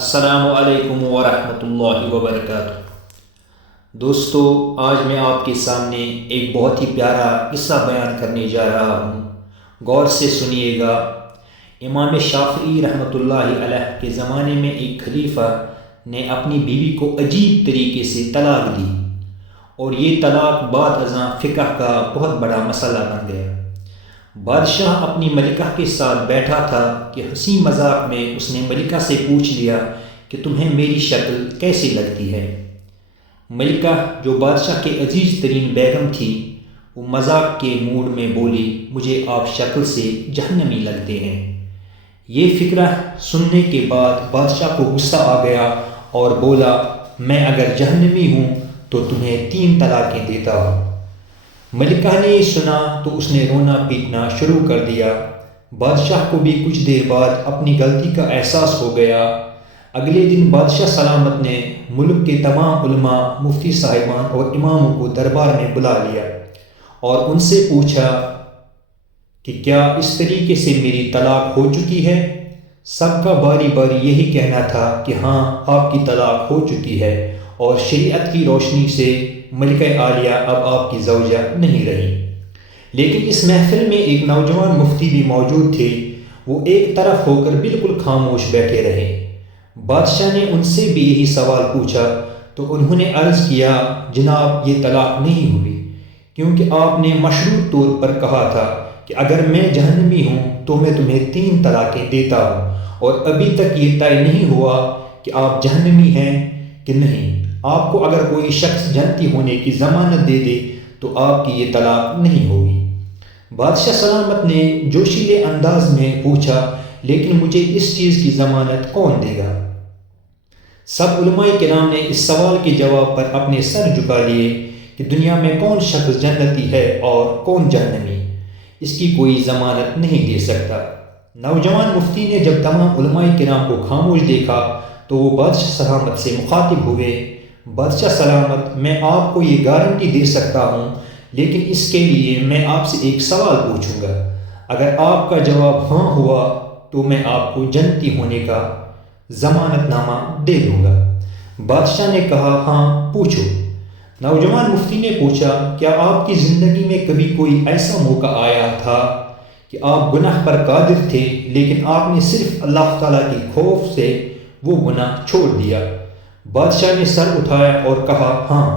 السلام علیکم ورحمۃ اللہ وبرکاتہ۔ دوستو، آج میں آپ کے سامنے ایک بہت ہی پیارا قصہ بیان کرنے جا رہا ہوں، غور سے سنیے گا۔ امام شافعی رحمۃ اللہ علیہ کے زمانے میں ایک خلیفہ نے اپنی بیوی کو عجیب طریقے سے طلاق دی، اور یہ طلاق بعد ازاں فقہ کا بہت بڑا مسئلہ بن گیا۔ بادشاہ اپنی ملکہ کے ساتھ بیٹھا تھا کہ ہنسی مذاق میں اس نے ملکہ سے پوچھ لیا کہ تمہیں میری شکل کیسی لگتی ہے؟ ملکہ، جو بادشاہ کے عزیز ترین بیگم تھی، وہ مذاق کے موڈ میں بولی، مجھے آپ شکل سے جہنمی لگتے ہیں۔ یہ فقرہ سننے کے بعد بادشاہ کو غصہ آ گیا اور بولا، میں اگر جہنمی ہوں تو تمہیں 3 طلاقیں دیتا ہوں۔ ملکہ نے یہ سنا تو اس نے رونا پیٹنا شروع کر دیا۔ بادشاہ کو بھی کچھ دیر بعد اپنی غلطی کا احساس ہو گیا۔ اگلے دن بادشاہ سلامت نے ملک کے تمام علماء، مفتی صاحبان اور اماموں کو دربار میں بلا لیا اور ان سے پوچھا کہ کیا اس طریقے سے میری طلاق ہو چکی ہے؟ سب کا باری باری یہی کہنا تھا کہ ہاں، آپ کی طلاق ہو چکی ہے، اور شریعت کی روشنی سے ملکہ عالیہ اب آپ کی زوجہ نہیں رہی۔ لیکن اس محفل میں ایک نوجوان مفتی بھی موجود تھے۔ وہ ایک طرف ہو کر بالکل خاموش بیٹھے رہے۔ بادشاہ نے ان سے بھی یہی سوال پوچھا تو انہوں نے عرض کیا، جناب، یہ طلاق نہیں ہوئی، کیونکہ آپ نے مشروط طور پر کہا تھا کہ اگر میں جہنمی ہوں تو میں تمہیں 3 طلاقیں دیتا ہوں، اور ابھی تک یہ طے نہیں ہوا کہ آپ جہنمی ہیں کہ نہیں۔ آپ کو اگر کوئی شخص جنتی ہونے کی ضمانت دے دے تو آپ کی یہ طلاق نہیں ہوگی۔ بادشاہ سلامت نے جوشیلے انداز میں پوچھا، لیکن مجھے اس چیز کی ضمانت کون دے گا؟ سب علماء کرام نے اس سوال کے جواب پر اپنے سر جھکا لیے کہ دنیا میں کون شخص جنتی ہے اور کون جہنمی، اس کی کوئی ضمانت نہیں دے سکتا۔ نوجوان مفتی نے جب تمام علماء کرام کو خاموش دیکھا تو وہ بادشاہ سلامت سے مخاطب ہوئے، بادشاہ سلامت، میں آپ کو یہ گارنٹی دے سکتا ہوں، لیکن اس کے لیے میں آپ سے ایک سوال پوچھوں گا۔ اگر آپ کا جواب ہاں ہوا تو میں آپ کو جنتی ہونے کا ضمانت نامہ دے دوں گا۔ بادشاہ نے کہا، ہاں، پوچھو۔ نوجوان مفتی نے پوچھا، کیا آپ کی زندگی میں کبھی کوئی ایسا موقع آیا تھا کہ آپ گناہ پر قادر تھے، لیکن آپ نے صرف اللہ تعالیٰ کے خوف سے وہ گناہ چھوڑ دیا؟ بادشاہ نے سر اٹھایا اور کہا، ہاں،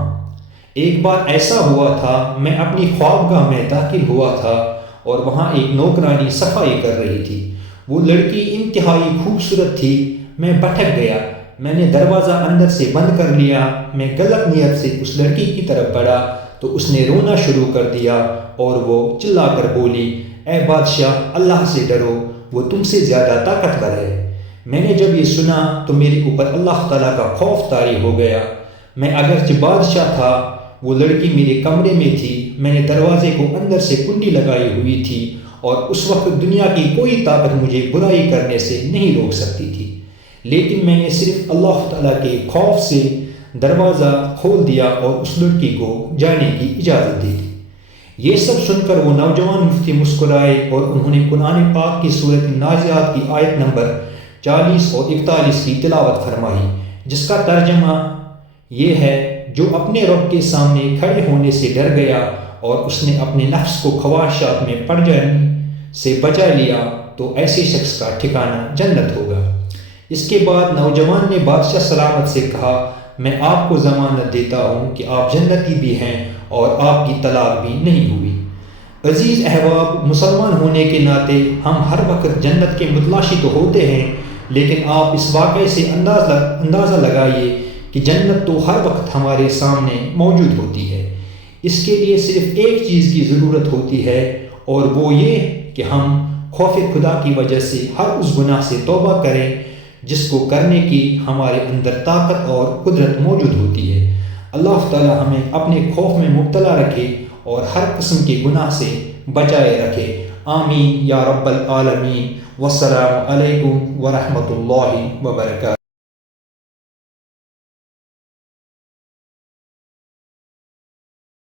ایک بار ایسا ہوا تھا، میں اپنی خوابگاہ میں داخل ہوا تھا اور وہاں ایک نوکرانی صفائی کر رہی تھی۔ وہ لڑکی انتہائی خوبصورت تھی۔ میں بھٹک گیا، میں نے دروازہ اندر سے بند کر لیا۔ میں غلط نیت سے اس لڑکی کی طرف بڑھا تو اس نے رونا شروع کر دیا اور وہ چلا کر بولی، اے بادشاہ، اللہ سے ڈرو، وہ تم سے زیادہ طاقتور ہے۔ میں نے جب یہ سنا تو میرے اوپر اللہ تعالیٰ کا خوف طاری ہو گیا۔ میں اگرچہ بادشاہ تھا، وہ لڑکی میرے کمرے میں تھی، میں نے دروازے کو اندر سے کنڈی لگائی ہوئی تھی، اور اس وقت دنیا کی کوئی طاقت مجھے برائی کرنے سے نہیں روک سکتی تھی، لیکن میں نے صرف اللہ تعالیٰ کے خوف سے دروازہ کھول دیا اور اس لڑکی کو جانے کی اجازت دی تھی۔ یہ سب سن کر وہ نوجوان مفتی مسکرائے اور انہوں نے قرآن پاک کی سورۃ النازعات کی آیت نمبر 40 اور 41 کی تلاوت فرمائی، جس کا ترجمہ یہ ہے، جو اپنے رب کے سامنے کھڑے ہونے سے ڈر گیا اور اس نے اپنے نفس کو خواہشات میں پڑ جانے سے بچا لیا تو ایسے شخص کا ٹھکانہ جنت ہوگا۔ اس کے بعد نوجوان نے بادشاہ سلامت سے کہا، میں آپ کو ضمانت دیتا ہوں کہ آپ جنتی بھی ہیں اور آپ کی طلاق بھی نہیں ہوئی۔ عزیز احباب، مسلمان ہونے کے ناطے ہم ہر وقت جنت کے متلاشی تو ہوتے ہیں، لیکن آپ اس واقعے سے اندازہ لگائیے کہ جنت تو ہر وقت ہمارے سامنے موجود ہوتی ہے۔ اس کے لیے صرف ایک چیز کی ضرورت ہوتی ہے، اور وہ یہ کہ ہم خوف خدا کی وجہ سے ہر اس گناہ سے توبہ کریں جس کو کرنے کی ہمارے اندر طاقت اور قدرت موجود ہوتی ہے۔ اللہ تعالی ہمیں اپنے خوف میں مبتلا رکھے اور ہر قسم کے گناہ سے بچائے رکھے۔ آمین یا رب العالمین۔ والسلام علیکم ورحمۃ اللہ وبرکاتہ۔